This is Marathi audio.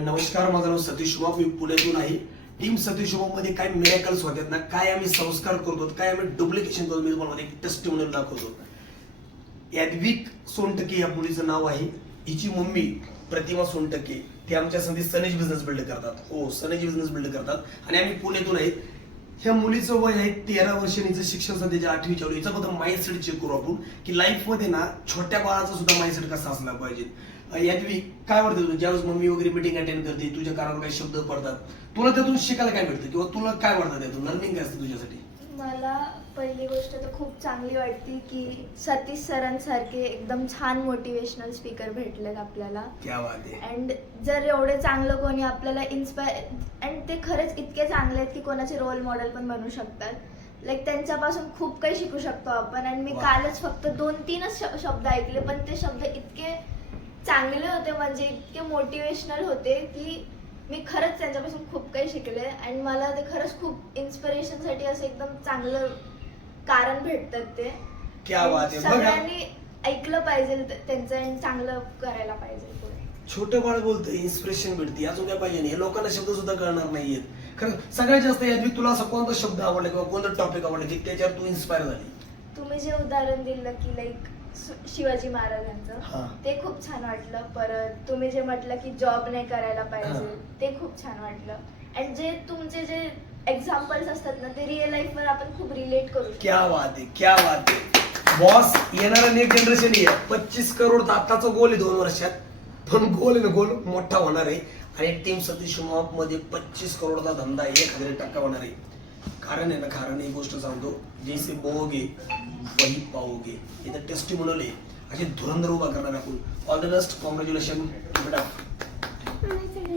नमस्कार, माझं नाव सतीश शुभम, मी पुण्यातून आहे. टीम सतीश शुभम मध्ये काय मिरेकल्स होतात ना, काय आम्ही संस्कार करतो, काय आम्ही डुप्लिकेशन करतो, मी तुम्हाला एक टेस्टिमोनियल दाखवतो. यादविक सोनटके या मुलीचं नाव आहे. हिची मम्मी प्रतिमा सोनटके, ते आमच्या संधी सनेज बिझनेस बिल्ड करतात. हो, सनेज बिझनेस बिल्ड करतात आणि आम्ही पुण्यातून आहेत. ह्या मुलीचं वय आहे 13 वर्ष, हिचं शिक्षण सध्याच्या 8वी चालू. हिच्याबद्दल माइंडसेट चेक करू आपण की लाईफ मध्ये ना छोट्या बाळाचा सुद्धा माइंडसेट कसा असला पाहिजे. यादवी काय वाटतं तुला, ज्यावेळेस मम्मी वगैरे मीटिंग अटेंड करते, तुझ्या कानावर काही शब्द पडतात, तुला त्यातून शिकायला काय मिळतं किंवा तुला काय वाटतं त्यातून, लर्निंग काय असतं तुझ्यासाठी? मला पहिली गोष्ट तर खूप चांगली वाटते की सतीश सरांसारखे एकदम छान मोटिवेशनल स्पीकर भेटलेत आपल्याला. क्या बात आहे. अँड जर एवढे चांगलं कोणी आपल्याला इन्स्पायर, अँड ते खरंच इतके चांगले आहेत की कोणाचे रोल मॉडेल पण बनू शकतात. लाईक त्यांच्यापासून खूप काही शिकू शकतो आपण. आणि मी कालच फक्त 2-3च शब्द ऐकले, पण ते शब्द इतके चांगले होते, म्हणजे इतके मोटिवेशनल होते की मी खरंच त्यांच्यापासून खूप काही शिकले. आणि मला ते खरंच खूप इन्स्पिरेशनसाठी असं एकदम चांगलं कारण भेटतात ते. क्या बात आहे. सगळ्यांनी ऐकलं पाहिजे त्यांचं आणि चांगलं करायला पाहिजे पुढे. छोटं बाळ बोलतं, इन्स्पिरेशन भेटते, अजून काय पाहिजे नाही. लोकांना शब्द सुद्धा कळणार नाहीयेत. खरं सगळ्यात जास्त यादवी तुला असं कोणता शब्द आवडला किंवा कोणता टॉपिक आवडला की त्याच्यावर तू इन्स्पायर झाली? तुम्ही जे उदाहरण दिलं की लाईक शिवाजी महाराजांचं, ते खूप छान वाटलं. परत तुम्ही जे म्हटलं की जॉब नाही करायला पाहिजे, ते खूप छान वाटलं. आणि जे तुमचे जे एक्झाम्पल्स असतात ना, ते रिअल लाईफ वर आपण खूप रिलेट करू शकतो. क्या बात आहे, क्या बात आहे. बॉस, येणारा नेक्स्ट जनरेशन आहे. 25 करोड आताचा गोल आहे 2 वर्षात, पण गोल आहे ना, गोल मोठा होणार आहे. आणि टीम सतीश शुभम मध्ये 25 करोडचा धंदा 1000% होणार आहे. कारण आहे ना, कारण एक गोष्ट सांगतो, जैसे बोओगे वही पाओगे. इथं टेस्टिमोनियल आहे. असे धुरंधर उभा करणार आपण. ऑल द बेस्ट, कॉंग्रॅच्युलेशन बेटा.